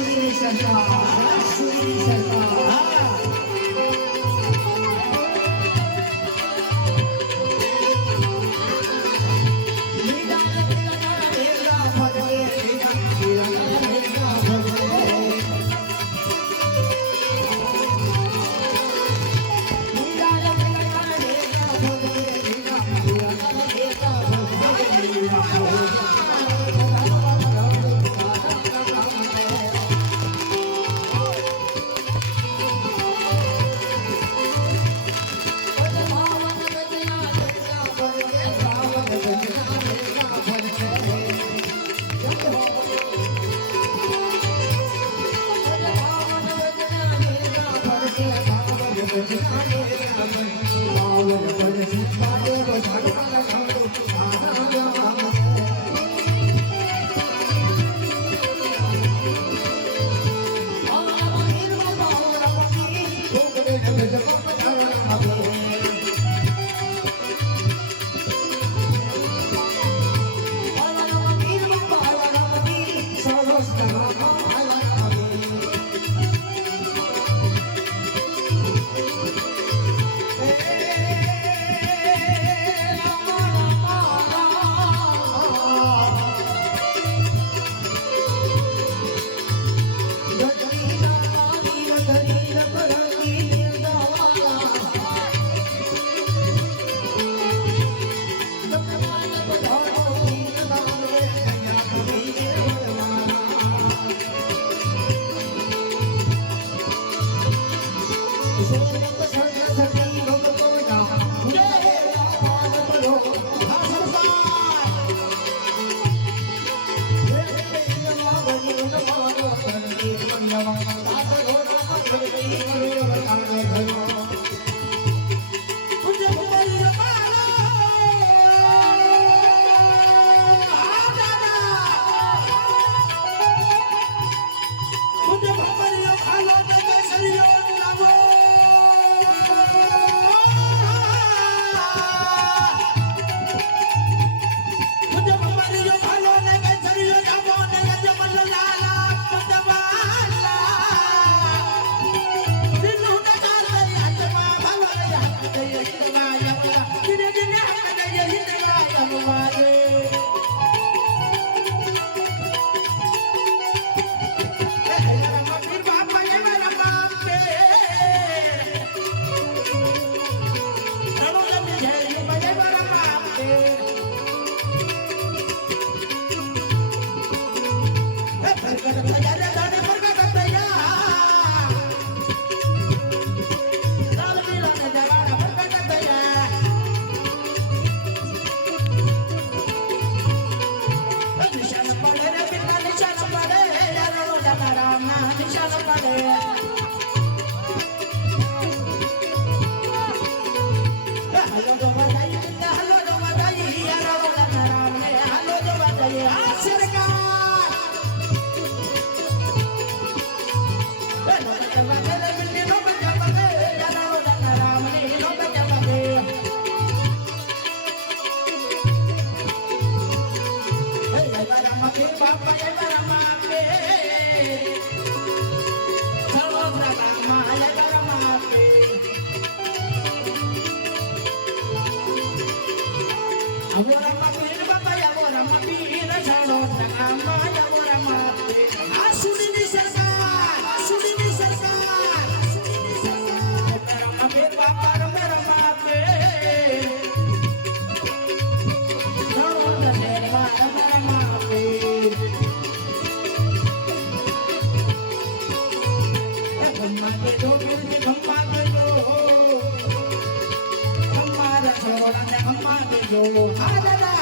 জিনিস Música દાદા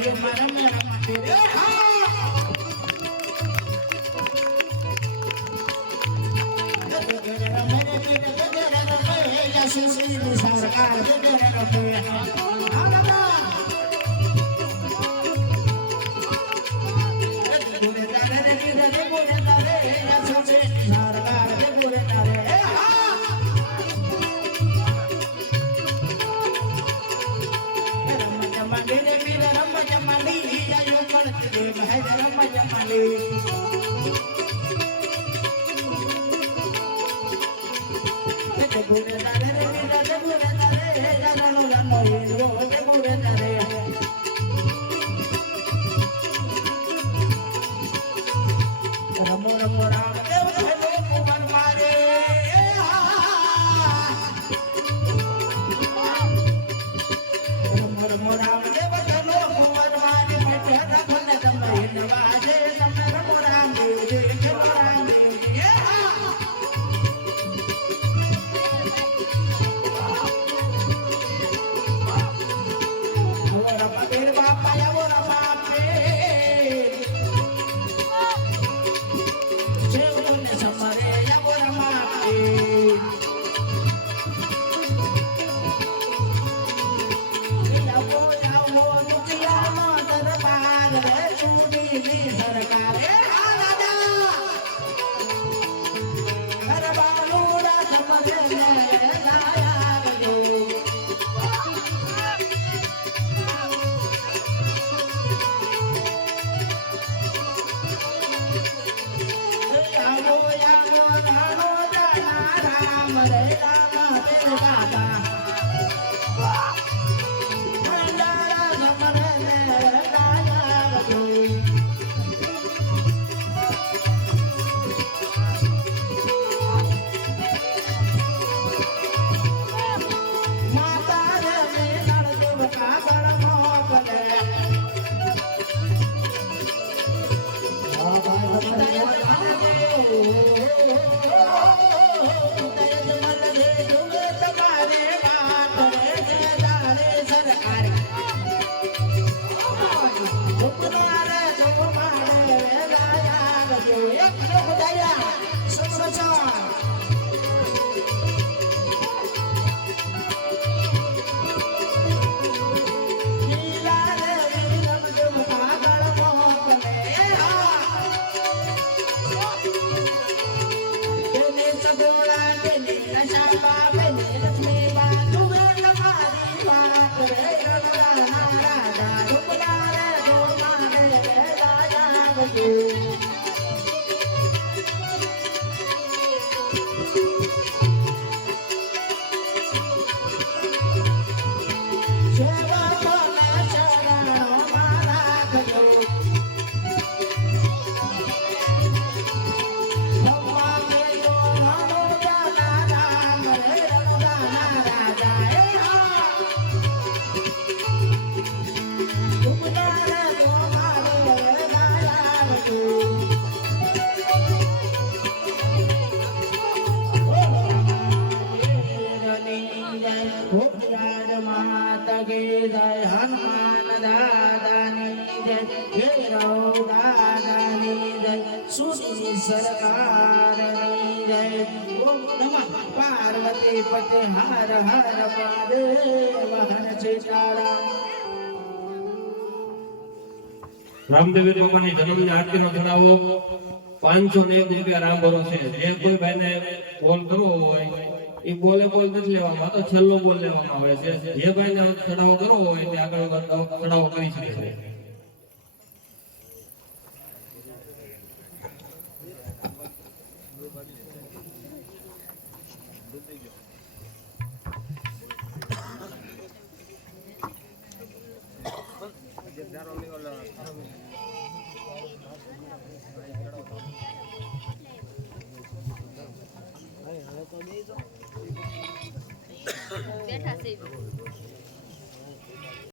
மரம் Yeah. Chapa. સરકારની જય. ઓમ નમઃ પાર્વતી પતિ હર હર મહાદેવ, હર સીતારામ. રામદેવી બાબાની જન્મની આરતીનો જણાવો. પાંચસો ને એક રૂપિયા રામ ભરો છે. જે કોઈ ભાઈ ને બોલ કરવો હોય એ બોલે બોલ નથી લેવામાં. તો છેલ્લો બોલ લેવામાં આવે છે. જે ભાઈને ચડાવો કરવો હોય, તે આગળ ચડાવો કરી શકે છે. Bonne